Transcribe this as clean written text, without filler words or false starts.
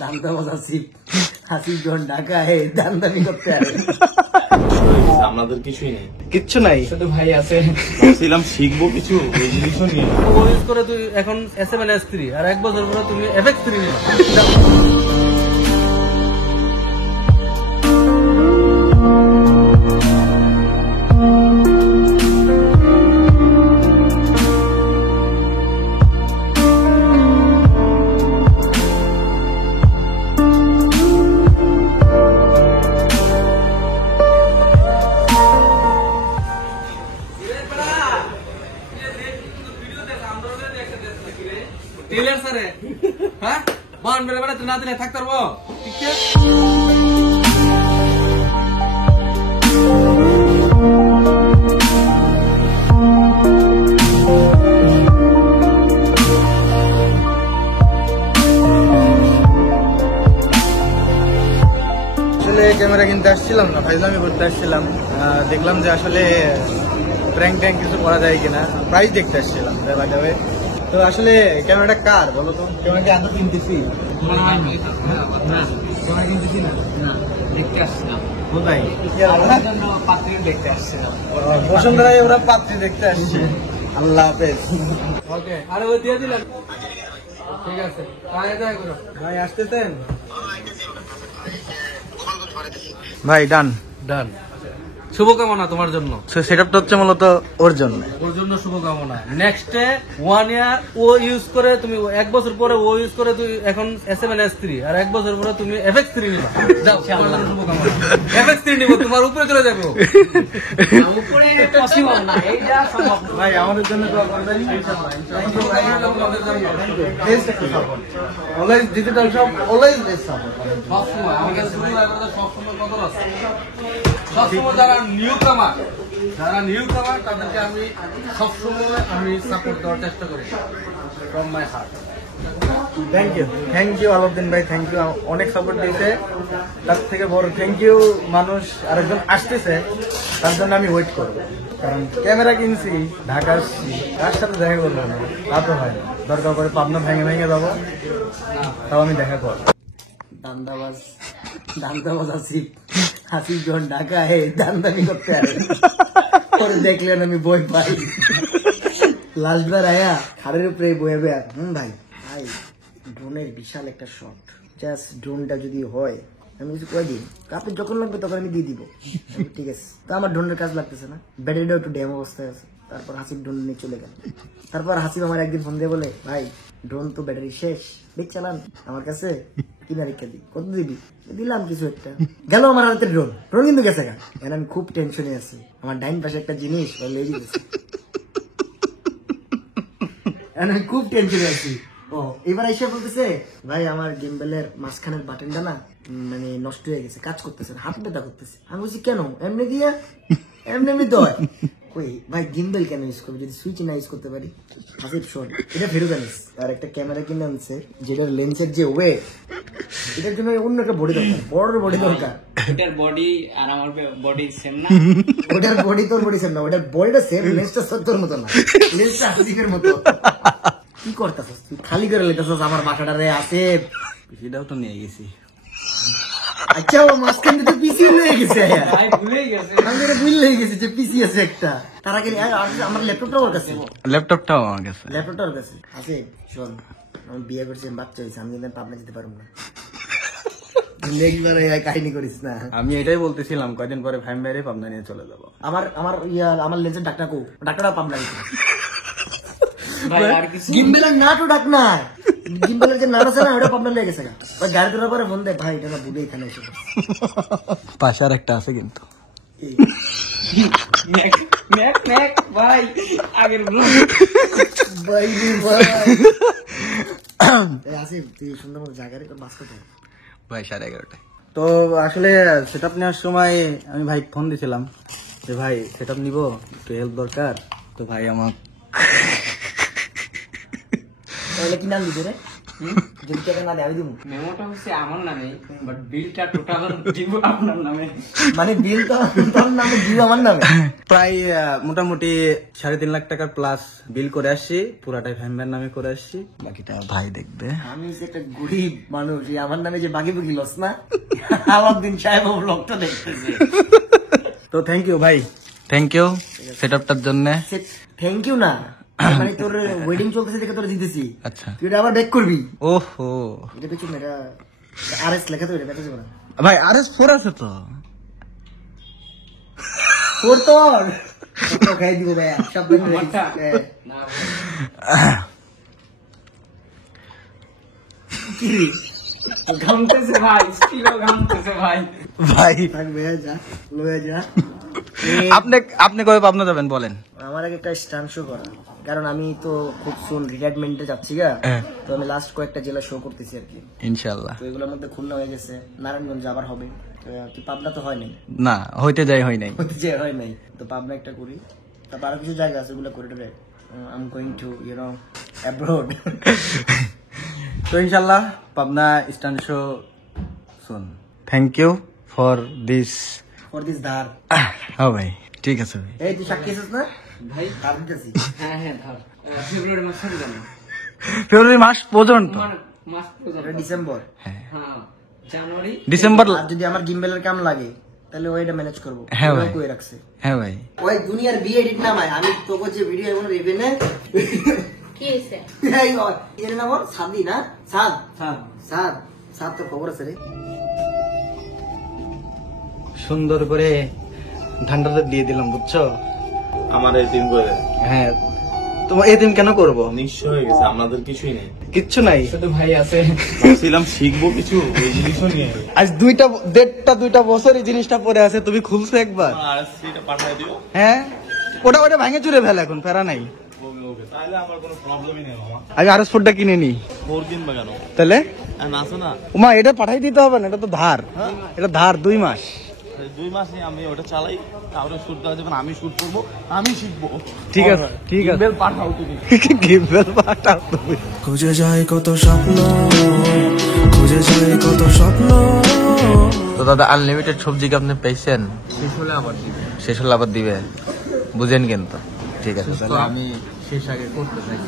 দান্দা বাজাচ্ছি হাসির জন ঢাকায় দান্দামি করতে আসে। আমাদের কিছুই নেই, কিচ্ছু নাই, শুধু ভাই আছে। ভাবছিলাম শিখবো কিছু, ওই জিনিসও নিয়ে ইউজ করে তুই এখন S7 S3 আর 1 বছর পরে তুমি FX3 নিবা। টেলার স্যারে হ্যাঁ বান বেলা বেলা তুই না দিলে থাকতে পারবো? ঠিক আছে আসলে ক্যামেরা কিনতে আসছিলাম না, ফাইজলামি করতে আসছিলাম। দেখলাম যে আসলে প্র্যাঙ্ক ট্যাঙ্ক কিছু করা যায় কিনা, প্রাইস দেখতে আসছিলাম বাই দ্য ওয়ে। তো আসলে ক্যামেরাটা কার বলো তো? ক্যামেরাটা আমরা কিনতেছি? ক্যামেরা কিনতেছি না, দেখতে আসছিলাম কোথায়? পাত্রী দেখতে আসছিলাম। বসুন্ধরায় ওরা পাত্রী দেখতে আসছে। আল্লাহ হাফেজ। ওকে, আরে ওই দিয়ে দিলাম। ঠিক আছে, আয় দেখা করো। ভাই আসতেছেন? ভাই ডান ডান। শুভকামনা তোমার জন্য। সেটআপটা হচ্ছে মূলত ওর জন্য। ওর জন্য শুভকামনা। নেক্সট 1 ইয়ার ও ইউজ করে তুমি 1 বছর পরে ও ইউজ করে তুই এখন S7 S3 আর 1 বছর পরে তুমি FX3 নিবা। যাও, তোমার জন্য শুভকামনা। FX3 নিব, তোমার উপরে চলে যাবে। উপরে পসিবল না, এইটা সম্ভব না। ভাই আমাদের জন্য দোয়া করবেন ইনশাআল্লাহ। Always digital shop, always best support. সবসময় আমার কাছে সবসময় কত আছে, সবসময় যারা নিউ কামার তাদেরকে আমি সবসময় সাপোর্ট দেওয়ার চেষ্টা করি from my heart. Thank you Alauddin ভাই, থ্যাংক ইউ। অনেক সাপোর্ট দিয়েছে, তার থেকে বড় থ্যাংক ইউ মানুষ আরেকজন আসতেছে, তার জন্য আমি ওয়েট করবো। কারণ ক্যামেরা কিনছি, ঢাকা আসছি, তার সাথে দেখা করবো না, তা তো হয় না। দরকার করে পাবনা ভেঙে ভেঙে যাবো, তাও আমি দেখা করবো। দান্দাবাজ আছি হাসির জন ঢাকায় দান্দামি করতে আসে। পরে দেখলেন আমি বই পাই, লাস্টবার আয়া খাড়ের উপরে বয়ে বেয়া। ভাই ভাই ড্রোনের বিশাল একটা শট, জাস্ট ড্রোনটা যদি হয় আমি কিছু কয়ে দিই, কাপড় যখন লাগবে তখন আমি দিয়ে দিব। ঠিক আছে, তো আমার ড্রোনের কাজ লাগতেছে না, ব্যাটারিটাও একটু ড্যাম অবস্থায় আছে। তারপর হাসির ড্রোন নিয়ে চলে গেল। তারপর হাসিব আমার একদিন ফোন দিয়ে বলে, ভাই ড্রোন তো ব্যাটারি শেষ, দেখ চালান আমার কাছে, কিনা রেখে দিই, কত দিবি? দিলাম কিছু একটা, গেল আমার হাতে ড্রোন কিন্তু গেছে গা। এখন আমি খুব টেনশনে আছি, আমার ডাইন পাশে একটা জিনিস লেগে গেছে, আমি খুব টেনশনে আছি। ও এবার এসে বলতেছে, ভাই আমার গিম্বেলের মাঝখানের বাটনটা না মানে নষ্ট হয়ে গেছে, কাজ করতেছে না, হাত ব্যথা করতেছে। আমি বলছি কেন? এমনি দিয়া এমনি তো হয়। ওই ভাই গিম্বেল কেন ইউজ করবো যদি সুইচ না ইউজ করতে পারি? হাসিব শোন, এটা ফেরত আনিস। আর একটা ক্যামেরা কিনে আনছে যেটার লেন্সের যে ওয়েট, এটার জন্য অন্য একটা বডি দরকার, বড় বডি দরকার। ওটার বডি আর আমার বডি সেম না। ওটার বডি তোর বডি সেম না, ওটার বডিটা সেম, লেন্সটা তোর মতো না, লেন্সটা হাসিবের মতো। কি করতেছিস তুই? খালি করে লেতেছিস আমার মাথাটা রে। আসে সেটাও তো নিয়ে গেছি। আচ্ছা ও মাঝখান থেকে পিসি হয়ে গেছে, ভুলেই গেছে। আমি এটা ভুলে গেছি যে পিসি আছে একটা। তার আগে আমার ল্যাপটপটাও ওর কাছে, ল্যাপটপটাও আমার কাছে। ল্যাপটপটা ওর কাছে আছে। শোন, আমি বিয়ে করছি, বাচ্চা হয়েছে, আমি কিন্তু পাবনা যেতে পারবো না। কাহিনী করিস না। আমি এটাই বলতেছিলাম, কয়দিন পরে ফাইম বাইরে পাবনা নিয়ে চলে যাবো। আমার লেন্সের ডাক্তার কো, ডাক্তারটা পাবনা দিতে আর কিছু গিম্বেলের নাটও ডাক না, গিম্বেলের যে নাট আছে না ওটা পাবনা লেগে গেছে। গাড়ি তোলার পরে ফোন দেয়, ভাই এটা না ভুলে এখানে এসে পাশে আর একটা আছে কিন্তু। ভাই আগের ভাই আসি তুই সুন্দর মতো জায়গায় বাস করতে ভাই 11:30টায়। তো আসলে সেটআপ নেওয়ার সময় আমি ভাই ফোন দিছিলাম যে ভাই সেটআপ নিব, একটু হেল্প দরকার। তো ভাই আমার তাহলে কি নাম দিছে রে? যদি টাকা না দেয় আমি দিব। মেমোটা হচ্ছে আমার নামে, বাট বিলটা টোটাল দিব আপনার নামে। মানে বিল তো তোর নামে, দিব আমার নামে। প্রায় মোটামুটি 3.5 লাখ টাকার প্লাস বিল করে আসছি, পুরাটাই ফ্যামিলির নামে করে আসছি, বাকিটা ভাই দেখবে। আমি যে একটা গরিব মানুষ, এই আমার নামে যে বাকি বুকি লস না, আমার দিন সাহেব ব্লগটা দেখতেছে। তো থ্যাংক ইউ ভাই, থ্যাংক ইউ সেটআপটার জন্য। থ্যাংক ইউ না, মানে তোর ওয়েডিং চলতেছে দেখে তোর দিতেছি, আচ্ছা তুই এটা আবার ব্যাক করবি। ওহো এটা কিছু না, এটা আরএস লেখা তো, এটা ব্যাক যাবে না। ভাই RS4 আছে তো। তোর তোর খাই দিব ভাই, সব দিন না কি রে ঘামতেছে ভাই, স্টিলও ঘামতেছে ভাই। ভাই থাকবে, যা লয়ে যা। আপনি কবে পাবনা যাবেন বলেন? আমার আগে একটা স্টান্ট শো করা, কারণ আমি তো খুব সুন রিটায়ারমেন্টে যাচ্ছি গা, তো আমি লাস্ট কয়েকটা জেলা শো করতেছি আর কি। ইনশাআল্লাহ। তো এগুলোর মধ্যে খুলনা হয়ে গেছে, নারায়ণগঞ্জ আবার হবে, তো আর কি পাবনা তো হয় নাই, না হইতে যাই হয় নাই। হতে যে হয় নাই, তো পাবনা একটা করি, তারপর আরো কিছু জায়গা আছে ওগুলো করে টোরে। I am going to abroad. তো ইনশাআল্লাহ পাবনা স্ট্যান্ড শো শুন। Thank you for this. For this ধার। হ্যাঁ ভাই ঠিক আছে ভাই। এই তুই সাক্ষী আছিস না ভাই ধার দিতেছি। হ্যাঁ হ্যাঁ ধর, ফেব্রুয়ারি মাস থেকে জানো, ফেব্রুয়ারি মাস পর্যন্ত। মানে মাস পর্যন্ত। এটা ডিসেম্বর, হ্যাঁ জানুয়ারি ডিসেম্বর। আর যদি আমার গিম্বেলের কাম লাগে তাহলে ওইটা ম্যানেজ করবো। হ্যাঁ ভাই। কই রাখছে হ্যাঁ ভাই। ওই দুনিয়ার বিয়ে এডিট নামায়, আমি তোকে যে ভিডিও এমন রেবেনে কি হয়েছে? এই এর নাম সাদি না, সাদ সাদ সাদ সাদ, তোর খবর আছে রে? সুন্দর করে ঠান্ডাটা দিয়ে দিলাম বুঝছো। আমার এতিম করে হ্যাঁ তোমার এতিম কেন করব? নিঃস্ব হয়ে গেছে, আমাদের কিছুই নেই। কিচ্ছু নাই। শুধু ভাই আছে। ভাবছিলাম শিখবো কিছু, ওই জিনিসও নিয়ে আজ 2.5 বছর এই জিনিসটা পরে আছে, তুমি খুলছো একবার? আর সেটা পাঠায় দিও। হ্যাঁ ওটা ভাঙে চুরে ফেলে, এখন ফেরা নাই। ওকে ওকে, তাহলে আমার কোনো প্রবলেমই নেই মামা। আগে RS4টা কিনে নি। 4 কিনবা কেন? তাহলে আসো না, ওমা এটা পাঠাই দিতে হবে না, এটা তো ধার। এটা ধার 2 মাস। 2 মাস নেই, আমি ওটা চালাই, কাউরে শুট দেওয়া যাবে না, আমি শুট করবো, আমি শিখবো। ঠিক আছে ঠিক আছে। বেল পাঠাও তুমি। গিম্বেল পাঠাও তুমি। খুঁজে যায় কত স্বপ্ন, খুঁজে যায় কত স্বপ্ন। তো দাদা আনলিমিটেড সবজি কি আপনি পেয়েছেন? শেষ হলে আবার দিবে। শেষ হলে আবার দিবে, বুঝেন কিন্তু। ঠিক আছে তো আমি শেষ আগে করতে চাই।